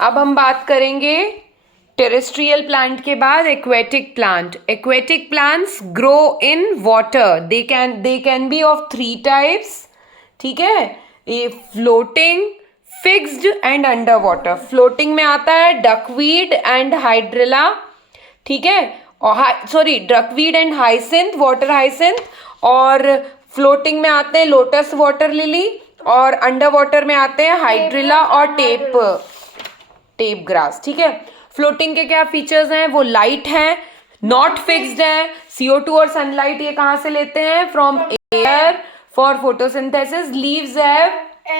अब हम बात करेंगे टेरेस्ट्रियल प्लांट के बाद aquatic plant. Aquatic plants grow in water. They can be of 3 types. ठीक है, ये floating, fixed and under water. Floating में आता है डकवीड एंड हाइड्रिला. ठीक है, और sorry duckweed and hyacinth, water hyacinth. और फ्लोटिंग में आते हैं लोटस वाटर लिली, और अंडर वाटर में आते हैं हाइड्रिला और टेप ग्रास. ठीक है, फ्लोटिंग के क्या फीचर्स हैं? वो लाइट है, नॉट फिक्स्ड है. CO2 और सनलाइट ये कहाँ से लेते हैं? From air for photosynthesis. Leaves have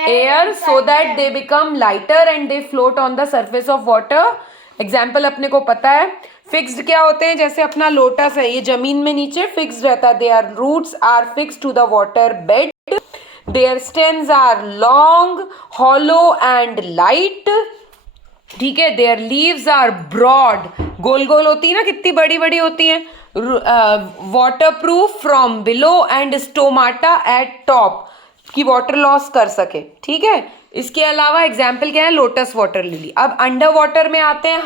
air so that they become lighter and they float on the surface of water. Example अपने को पता है. फिक्स्ड क्या होते हैं? जैसे अपना लोटस है, ये जमीन में नीचे फिक्स्ड रहता है. Their roots are fixed to the water bed. Their stems are long, hollow and light. ठीक है, देयर लीव्स आर ब्रॉड. गोल गोल होती है ना, कितनी बड़ी बड़ी होती है. Water proof from below and stomata at top, कि वाटर लॉस कर सके. ठीक है, इसके अलावा एग्जाम्पल क्या है? Lotus water lily. अब अंडर वाटर में आते हैं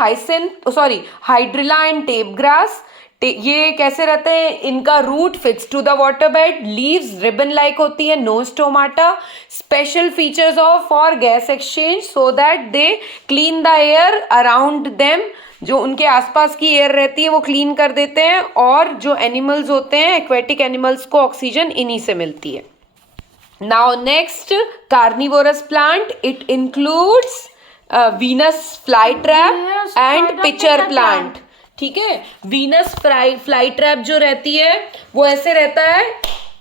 हाइड्रिला एंड टेप ग्रास. ये कैसे रहते हैं? इनका root fix to the water bed. Leaves ribbon like होती है, no stomata. Special features of for gas exchange so that they clean the air around them. जो उनके आसपास की एयर रहती है वो क्लीन कर देते हैं. और जो एनिमल्स होते हैं, एक्वेटिक एनिमल्स को ऑक्सीजन इन्हीं से मिलती है. Now next, carnivorous plant. It includes Venus flytrap and pitcher plant. ठीक है, वीनस फ्लाई ट्रैप जो रहती है वो ऐसे रहता है,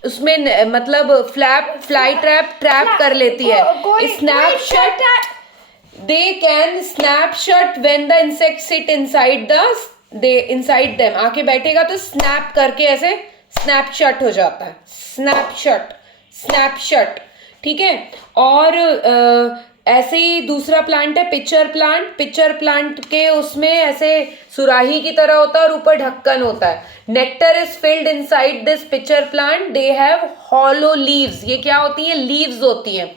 उसमें मतलब फ्लाई ट्रैप कर लेती है. Snapshot, they can snapshot when the insect sit inside them. आके बैठेगा तो स्नैप करके ऐसे स्नैपशॉट हो जाता है. स्नैपशॉट. ठीक है, और ऐसे ही दूसरा प्लांट है पिक्चर प्लांट. पिक्चर प्लांट के उसमें ऐसे सुराही की तरह होता है और ऊपर ढक्कन होता है. Nectar is filled inside this pitcher plant. They have hollow leaves. ये क्या होती है? लीव्स होती हैं,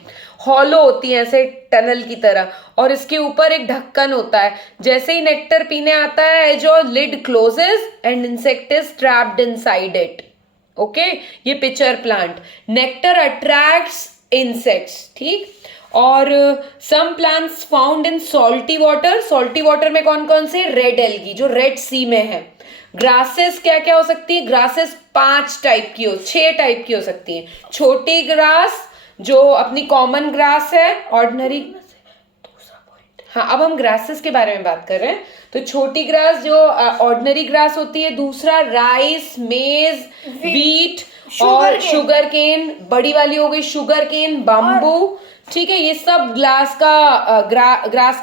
हॉलो होती हैं ऐसे टनल की तरह, और इसके ऊपर एक ढक्कन होता है. जैसे ही नेक्टर पीने आता है, जो lid closes and insect is trapped inside it. Okay, ये picture plant. Nectar attracts insects. ठीक, और some plants found in salty water. Salty water में कौन कौन से? रेड एल्गी, जो रेड सी में है. ग्रासेस क्या क्या हो सकती है? ग्रासेस 6 टाइप की हो सकती है. छोटी ग्रास जो अपनी कॉमन ग्रास है, ऑर्डिनरी. हाँ, अब हम ग्रासेस के बारे में बात कर रहे हैं. तो छोटी ग्रास जो ऑर्डिनरी ग्रास होती है. दूसरा राइस, मेज, व्हीट और शुगर केन. बड़ी वाली हो गई शुगर केन, बम्बू. ठीक है, ये सब ग्रास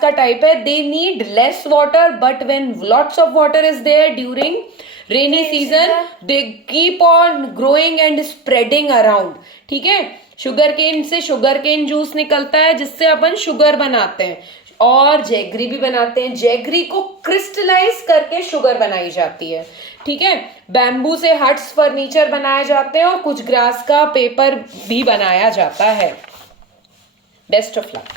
का टाइप है. They need less water, but when lots of water is there during rainy season, they keep on growing and spreading around. ठीक है, शुगर केन से शुगर केन जूस निकलता है, जिससे अपन शुगर बनाते हैं. और जैगरी भी बनाते हैं. जैगरी को क्रिस्टलाइज करके शुगर बनाई जाती है. ठीक है, बैम्बू से हट्स, फर्नीचर बनाए जाते हैं, और कुछ ग्रास का पेपर भी बनाया जाता है. Best of luck.